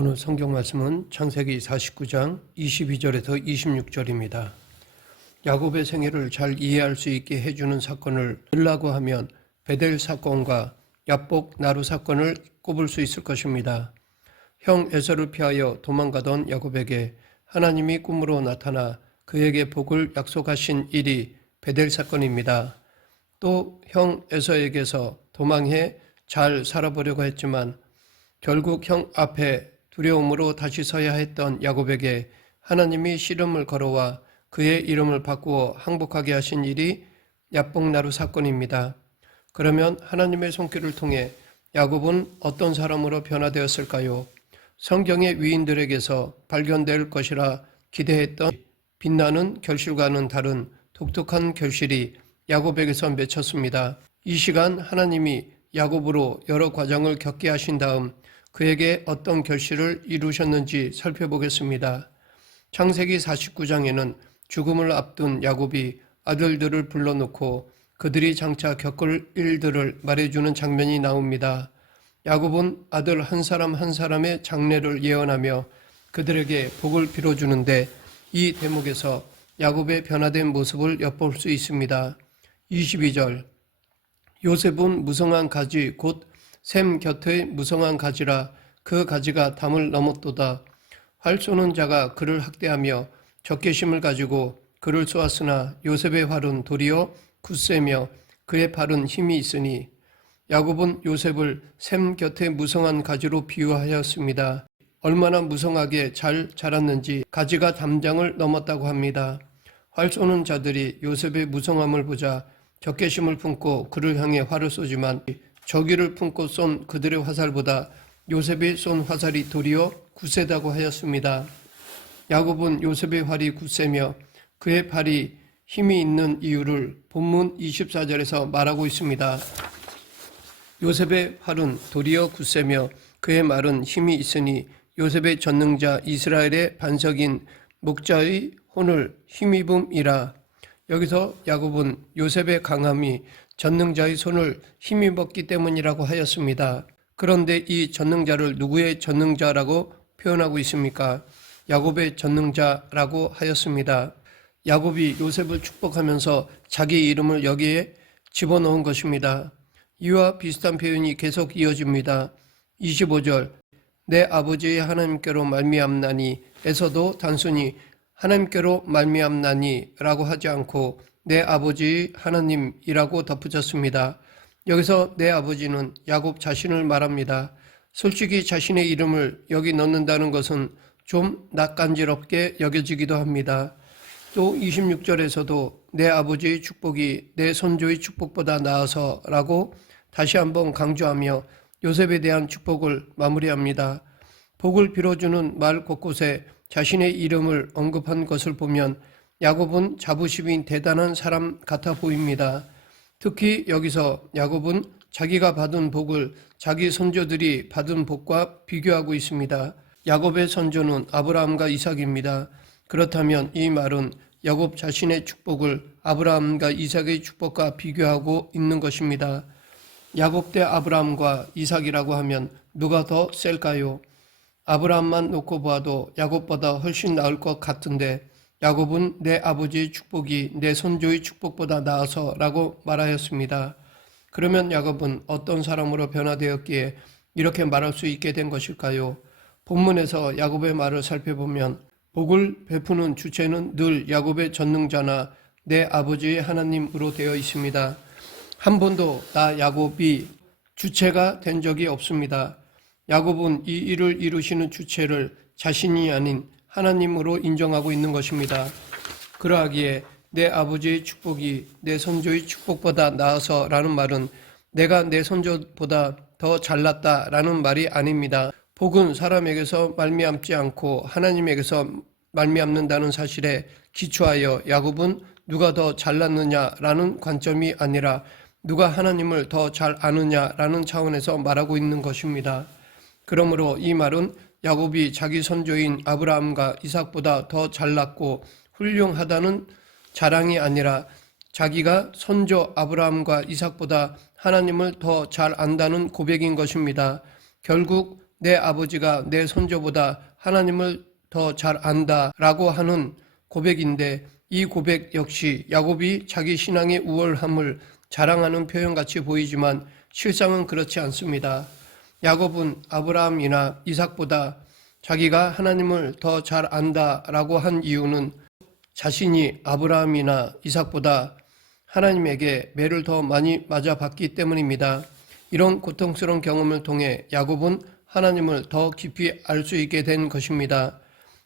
오늘 성경 말씀은 창세기 49장 22절에서 26절입니다. 야곱의 생애를 잘 이해할 수 있게 해주는 사건을 들라고 하면 베델 사건과 야복 나루 사건을 꼽을 수 있을 것입니다. 형 에서를 피하여 도망가던 야곱에게 하나님이 꿈으로 나타나 그에게 복을 약속하신 일이 베델 사건입니다. 또 형 에서에게서 도망해 잘 살아보려고 했지만 결국 형 앞에 두려움으로 다시 서야 했던 야곱에게 하나님이 씨름을 걸어와 그의 이름을 바꾸어 항복하게 하신 일이 야복나루 사건입니다. 그러면 하나님의 손길을 통해 야곱은 어떤 사람으로 변화되었을까요? 성경의 위인들에게서 발견될 것이라 기대했던 빛나는 결실과는 다른 독특한 결실이 야곱에게서 맺혔습니다. 이 시간 하나님이 야곱으로 여러 과정을 겪게 하신 다음 그에게 어떤 결실을 이루셨는지 살펴보겠습니다. 창세기 49장에는 죽음을 앞둔 야곱이 아들들을 불러놓고 그들이 장차 겪을 일들을 말해주는 장면이 나옵니다. 야곱은 아들 한 사람 한 사람의 장래를 예언하며 그들에게 복을 빌어주는데 이 대목에서 야곱의 변화된 모습을 엿볼 수 있습니다. 22절 요셉은 무성한 가지 곧 샘 곁의 무성한 가지라 그 가지가 담을 넘었도다. 활 쏘는 자가 그를 학대하며 적개심을 가지고 그를 쏘았으나 요셉의 활은 도리어 굳세며 그의 팔은 힘이 있으니 야곱은 요셉을 샘 곁의 무성한 가지로 비유하였습니다. 얼마나 무성하게 잘 자랐는지 가지가 담장을 넘었다고 합니다. 활 쏘는 자들이 요셉의 무성함을 보자 적개심을 품고 그를 향해 활을 쏘지만 저기를 품고 쏜 그들의 화살보다 요셉이 쏜 화살이 도리어 굳세다고 하였습니다. 야곱은 요셉의 활이 굳세며 그의 팔이 힘이 있는 이유를 본문 24절에서 말하고 있습니다. 요셉의 활은 도리어 굳세며 그의 말은 힘이 있으니 요셉의 전능자 이스라엘의 반석인 목자의 혼을 힘입음이라. 여기서 야곱은 요셉의 강함이 전능자의 손을 힘입었기 때문이라고 하였습니다. 그런데 이 전능자를 누구의 전능자라고 표현하고 있습니까? 야곱의 전능자라고 하였습니다. 야곱이 요셉을 축복하면서 자기 이름을 여기에 집어넣은 것입니다. 이와 비슷한 표현이 계속 이어집니다. 25절 내 아버지의 하나님께로 말미암나니 에서도 단순히 하나님께로 말미암나니 라고 하지 않고 내 아버지의 하나님이라고 덧붙였습니다. 여기서 내 아버지는 야곱 자신을 말합니다. 솔직히 자신의 이름을 여기 넣는다는 것은 좀 낯간지럽게 여겨지기도 합니다. 또 26절에서도 내 아버지의 축복이 내 손조의 축복보다 나아서 라고 다시 한번 강조하며 요셉에 대한 축복을 마무리합니다. 복을 빌어주는 말 곳곳에 자신의 이름을 언급한 것을 보면 야곱은 자부심이 대단한 사람 같아 보입니다. 특히 여기서 야곱은 자기가 받은 복을 자기 선조들이 받은 복과 비교하고 있습니다. 야곱의 선조는 아브라함과 이삭입니다. 그렇다면 이 말은 야곱 자신의 축복을 아브라함과 이삭의 축복과 비교하고 있는 것입니다. 야곱 대 아브라함과 이삭이라고 하면 누가 더 셀까요? 아브라함만 놓고 보아도 야곱보다 훨씬 나을 것 같은데 야곱은 내 아버지의 축복이 내 선조의 축복보다 나아서 라고 말하였습니다. 그러면 야곱은 어떤 사람으로 변화되었기에 이렇게 말할 수 있게 된 것일까요? 본문에서 야곱의 말을 살펴보면 복을 베푸는 주체는 늘 야곱의 전능자나 내 아버지의 하나님으로 되어 있습니다. 한 번도 나 야곱이 주체가 된 적이 없습니다. 야곱은 이 일을 이루시는 주체를 자신이 아닌 하나님으로 인정하고 있는 것입니다. 그러하기에 내 아버지의 축복이 내 선조의 축복보다 나아서 라는 말은 내가 내 선조보다 더 잘났다 라는 말이 아닙니다. 복은 사람에게서 말미암지 않고 하나님에게서 말미암는다는 사실에 기초하여 야곱은 누가 더 잘났느냐라는 관점이 아니라 누가 하나님을 더 잘 아느냐라는 차원에서 말하고 있는 것입니다. 그러므로 이 말은 야곱이 자기 선조인 아브라함과 이삭보다 더 잘났고 훌륭하다는 자랑이 아니라 자기가 선조 아브라함과 이삭보다 하나님을 더 잘 안다는 고백인 것입니다. 결국 내 아버지가 내 손자보다 하나님을 더 잘 안다라고 하는 고백인데, 이 고백 역시 야곱이 자기 신앙의 우월함을 자랑하는 표현같이 보이지만 실상은 그렇지 않습니다. 야곱은 아브라함이나 이삭보다 자기가 하나님을 더 잘 안다라고 한 이유는 자신이 아브라함이나 이삭보다 하나님에게 매를 더 많이 맞아봤기 때문입니다. 이런 고통스러운 경험을 통해 야곱은 하나님을 더 깊이 알 수 있게 된 것입니다.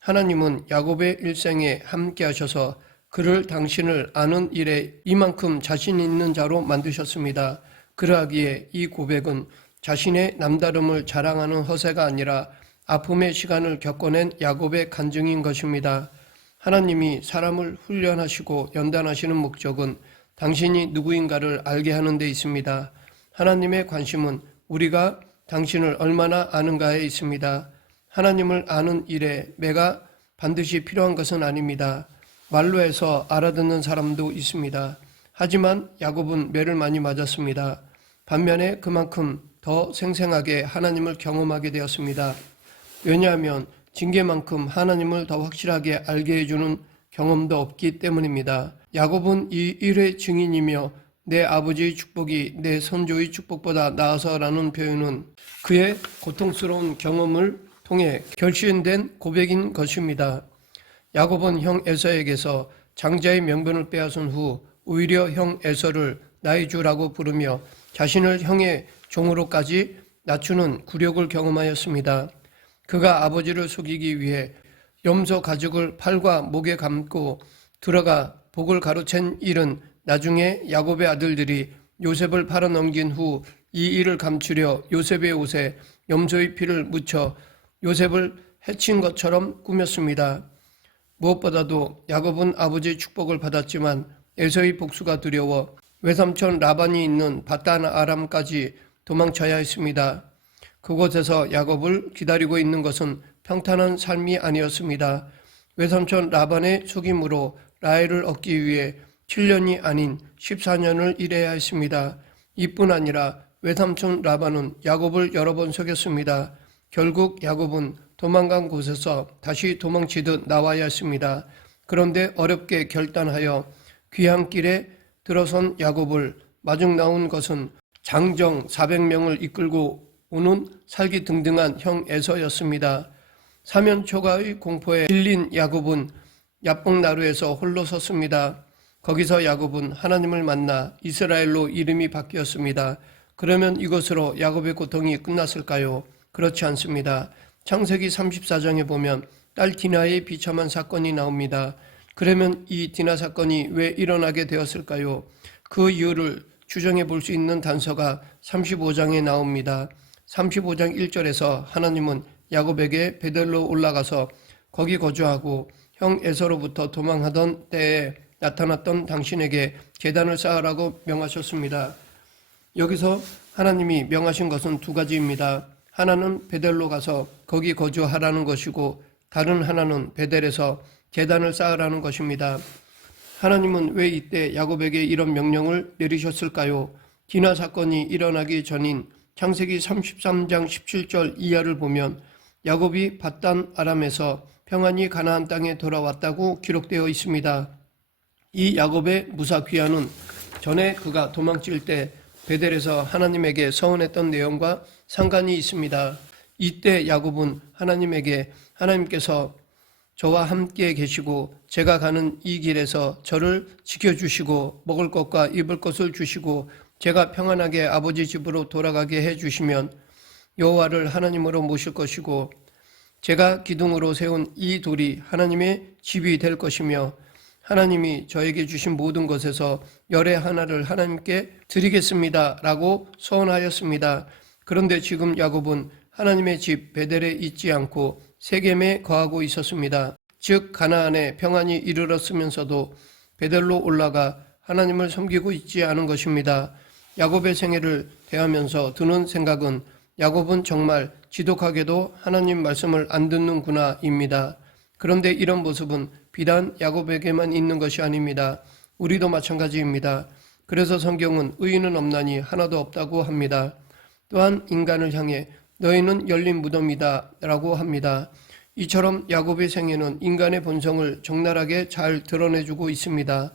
하나님은 야곱의 일생에 함께 하셔서 그를 당신을 아는 일에 이만큼 자신 있는 자로 만드셨습니다. 그러하기에 이 고백은 자신의 남다름을 자랑하는 허세가 아니라 아픔의 시간을 겪어낸 야곱의 간증인 것입니다. 하나님이 사람을 훈련하시고 연단하시는 목적은 당신이 누구인가를 알게 하는 데 있습니다. 하나님의 관심은 우리가 당신을 얼마나 아는가에 있습니다. 하나님을 아는 일에 매가 반드시 필요한 것은 아닙니다. 말로 해서 알아듣는 사람도 있습니다. 하지만 야곱은 매를 많이 맞았습니다. 반면에 그만큼 더 생생하게 하나님을 경험하게 되었습니다. 왜냐하면 징계만큼 하나님을 더 확실하게 알게 해주는 경험도 없기 때문입니다. 야곱은 이 일의 증인이며 내 아버지의 축복이 내 선조의 축복보다 나아서라는 표현은 그의 고통스러운 경험을 통해 결신된 고백인 것입니다. 야곱은 형 에서에게서 장자의 명분을 빼앗은 후 오히려 형 에서를 나의 주라고 부르며 자신을 형의 종으로까지 낮추는 굴욕을 경험하였습니다. 그가 아버지를 속이기 위해 염소 가죽을 팔과 목에 감고 들어가 복을 가로챈 일은 나중에 야곱의 아들들이 요셉을 팔아넘긴 후 이 일을 감추려 요셉의 옷에 염소의 피를 묻혀 요셉을 해친 것처럼 꾸몄습니다. 무엇보다도 야곱은 아버지의 축복을 받았지만 에서의 복수가 두려워 외삼촌 라반이 있는 바단 아람까지 도망쳐야 했습니다. 그곳에서 야곱을 기다리고 있는 것은 평탄한 삶이 아니었습니다. 외삼촌 라반의 속임으로 라헬을 얻기 위해 7년이 아닌 14년을 일해야 했습니다. 이뿐 아니라 외삼촌 라반은 야곱을 여러 번 속였습니다. 결국 야곱은 도망간 곳에서 다시 도망치듯 나와야 했습니다. 그런데 어렵게 결단하여 귀한 길에 들어선 야곱을 마중 나온 것은 장정 400명을 이끌고 오는 살기등등한 형 에서였습니다. 사면초가의 공포에 질린 야곱은 야복나루에서 홀로 섰습니다. 거기서 야곱은 하나님을 만나 이스라엘로 이름이 바뀌었습니다. 그러면 이것으로 야곱의 고통이 끝났을까요? 그렇지 않습니다. 창세기 34장에 보면 딸 디나의 비참한 사건이 나옵니다. 그러면 이 디나 사건이 왜 일어나게 되었을까요? 그 이유를 추정해 볼 수 있는 단서가 35장에 나옵니다. 35장 1절에서 하나님은 야곱에게 베델로 올라가서 거기 거주하고 형 에서로부터 도망하던 때에 나타났던 당신에게 제단을 쌓으라고 명하셨습니다. 여기서 하나님이 명하신 것은 두 가지입니다. 하나는 베델로 가서 거기 거주하라는 것이고 다른 하나는 베델에서 제단을 쌓으라는 것입니다. 하나님은 왜 이때 야곱에게 이런 명령을 내리셨을까요? 디나 사건이 일어나기 전인 창세기 33장 17절 이하를 보면 야곱이 밧단 아람에서 평안히 가나안 땅에 돌아왔다고 기록되어 있습니다. 이 야곱의 무사 귀환은 전에 그가 도망칠 때 베델에서 하나님에게 서원했던 내용과 상관이 있습니다. 이때 야곱은 하나님에게 하나님께서 저와 함께 계시고 제가 가는 이 길에서 저를 지켜주시고 먹을 것과 입을 것을 주시고 제가 평안하게 아버지 집으로 돌아가게 해주시면 여호와를 하나님으로 모실 것이고 제가 기둥으로 세운 이 돌이 하나님의 집이 될 것이며 하나님이 저에게 주신 모든 것에서 열의 하나를 하나님께 드리겠습니다 라고 서원하였습니다. 그런데 지금 야곱은 하나님의 집 베델에 있지 않고 세겜에 거하고 있었습니다. 즉 가나안에 평안히 이르렀으면서도 베델로 올라가 하나님을 섬기고 있지 않은 것입니다. 야곱의 생애를 대하면서 드는 생각은 야곱은 정말 지독하게도 하나님 말씀을 안 듣는구나입니다. 그런데 이런 모습은 비단 야곱에게만 있는 것이 아닙니다. 우리도 마찬가지입니다. 그래서 성경은 의인은 없나니 하나도 없다고 합니다. 또한 인간을 향해 너희는 열린 무덤이다 라고 합니다. 이처럼 야곱의 생애는 인간의 본성을 적나라하게 잘 드러내주고 있습니다.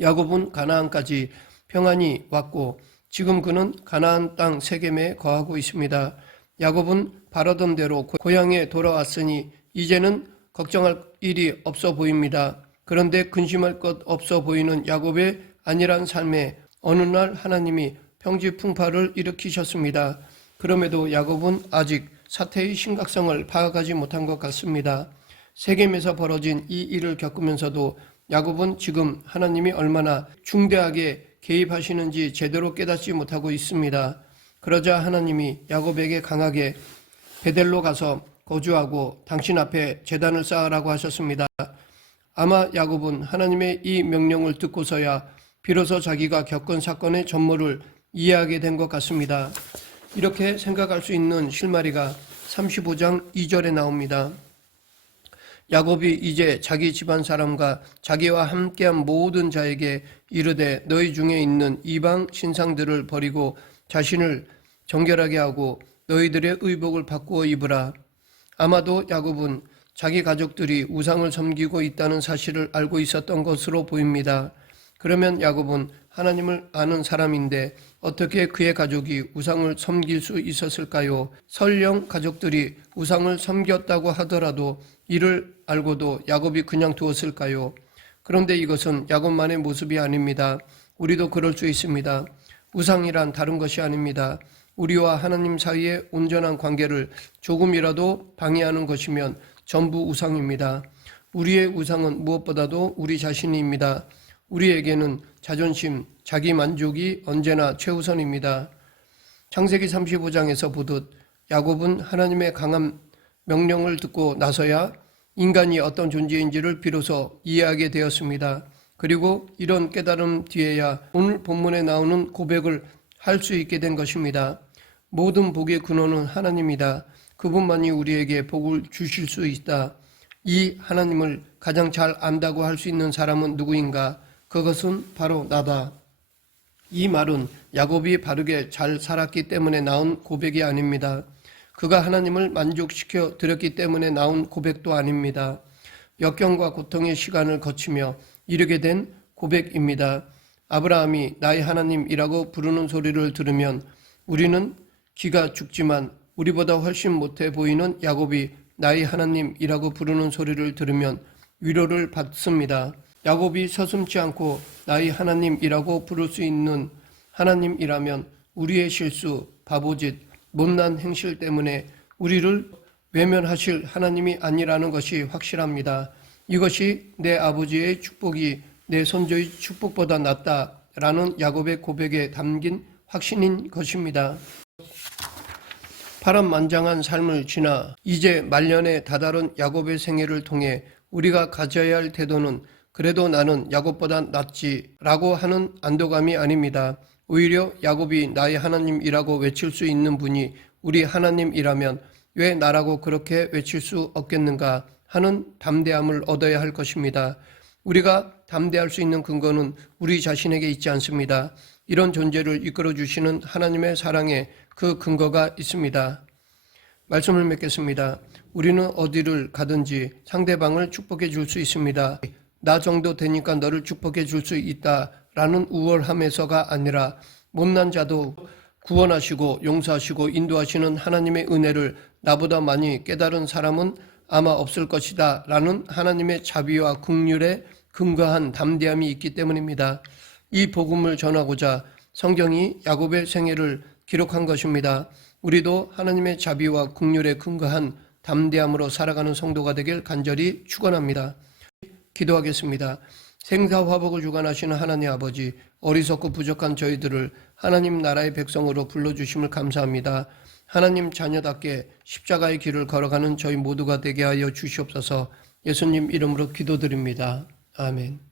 야곱은 가나안까지 평안히 왔고 지금 그는 가나안 땅 세겜에 거하고 있습니다. 야곱은 바라던 대로 고향에 돌아왔으니 이제는 걱정할 일이 없어 보입니다. 그런데 근심할 것 없어 보이는 야곱의 안일한 삶에 어느 날 하나님이 평지풍파를 일으키셨습니다. 그럼에도 야곱은 아직 사태의 심각성을 파악하지 못한 것 같습니다. 세겜에서 벌어진 이 일을 겪으면서도 야곱은 지금 하나님이 얼마나 중대하게 개입하시는지 제대로 깨닫지 못하고 있습니다. 그러자 하나님이 야곱에게 강하게 베델로 가서 거주하고 당신 앞에 제단을 쌓으라고 하셨습니다. 아마 야곱은 하나님의 이 명령을 듣고서야 비로소 자기가 겪은 사건의 전모를 이해하게 된 것 같습니다. 이렇게 생각할 수 있는 실마리가 35장 2절에 나옵니다. 야곱이 이제 자기 집안 사람과 자기와 함께한 모든 자에게 이르되 너희 중에 있는 이방 신상들을 버리고 자신을 정결하게 하고 너희들의 의복을 바꾸어 입으라. 아마도 야곱은 자기 가족들이 우상을 섬기고 있다는 사실을 알고 있었던 것으로 보입니다. 그러면 야곱은 하나님을 아는 사람인데 어떻게 그의 가족이 우상을 섬길 수 있었을까요? 설령 가족들이 우상을 섬겼다고 하더라도 이를 알고도 야곱이 그냥 두었을까요? 그런데 이것은 야곱만의 모습이 아닙니다. 우리도 그럴 수 있습니다. 우상이란 다른 것이 아닙니다. 우리와 하나님 사이의 온전한 관계를 조금이라도 방해하는 것이면 전부 우상입니다. 우리의 우상은 무엇보다도 우리 자신입니다. 우리에게는 자존심, 자기 만족이 언제나 최우선입니다. 창세기 35장에서 보듯 야곱은 하나님의 강한 명령을 듣고 나서야 인간이 어떤 존재인지를 비로소 이해하게 되었습니다. 그리고 이런 깨달음 뒤에야 오늘 본문에 나오는 고백을 할 수 있게 된 것입니다. 모든 복의 근원은 하나님이다. 그분만이 우리에게 복을 주실 수 있다. 이 하나님을 가장 잘 안다고 할 수 있는 사람은 누구인가? 그것은 바로 나다. 이 말은 야곱이 바르게 잘 살았기 때문에 나온 고백이 아닙니다. 그가 하나님을 만족시켜 드렸기 때문에 나온 고백도 아닙니다. 역경과 고통의 시간을 거치며 이르게 된 고백입니다. 아브라함이 나의 하나님이라고 부르는 소리를 들으면 우리는 기가 죽지만 우리보다 훨씬 못해 보이는 야곱이 나의 하나님이라고 부르는 소리를 들으면 위로를 받습니다. 야곱이 서슴지 않고 나의 하나님이라고 부를 수 있는 하나님이라면 우리의 실수, 바보짓, 못난 행실 때문에 우리를 외면하실 하나님이 아니라는 것이 확실합니다. 이것이 내 아버지의 축복이 내 손주의 축복보다 낫다라는 야곱의 고백에 담긴 확신인 것입니다. 파란만장한 삶을 지나 이제 말년에 다다른 야곱의 생애를 통해 우리가 가져야 할 태도는 그래도 나는 야곱보다 낫지라고 하는 안도감이 아닙니다. 오히려 야곱이 나의 하나님이라고 외칠 수 있는 분이 우리 하나님이라면 왜 나라고 그렇게 외칠 수 없겠는가 하는 담대함을 얻어야 할 것입니다. 우리가 담대할 수 있는 근거는 우리 자신에게 있지 않습니다. 이런 존재를 이끌어 주시는 하나님의 사랑에 그 근거가 있습니다. 말씀을 맺겠습니다. 우리는 어디를 가든지 상대방을 축복해 줄 수 있습니다. 나 정도 되니까 너를 축복해 줄 수 있다라는 우월함에서가 아니라 못난 자도 구원하시고 용서하시고 인도하시는 하나님의 은혜를 나보다 많이 깨달은 사람은 아마 없을 것이다 라는 하나님의 자비와 긍휼에 근거한 담대함이 있기 때문입니다. 이 복음을 전하고자 성경이 야곱의 생애를 기록한 것입니다. 우리도 하나님의 자비와 긍휼에 근거한 담대함으로 살아가는 성도가 되길 간절히 축원합니다. 기도하겠습니다. 생사화복을 주관하시는 하나님 아버지, 어리석고 부족한 저희들을 하나님 나라의 백성으로 불러주심을 감사합니다. 하나님 자녀답게 십자가의 길을 걸어가는 저희 모두가 되게 하여 주시옵소서. 예수님 이름으로 기도드립니다. 아멘.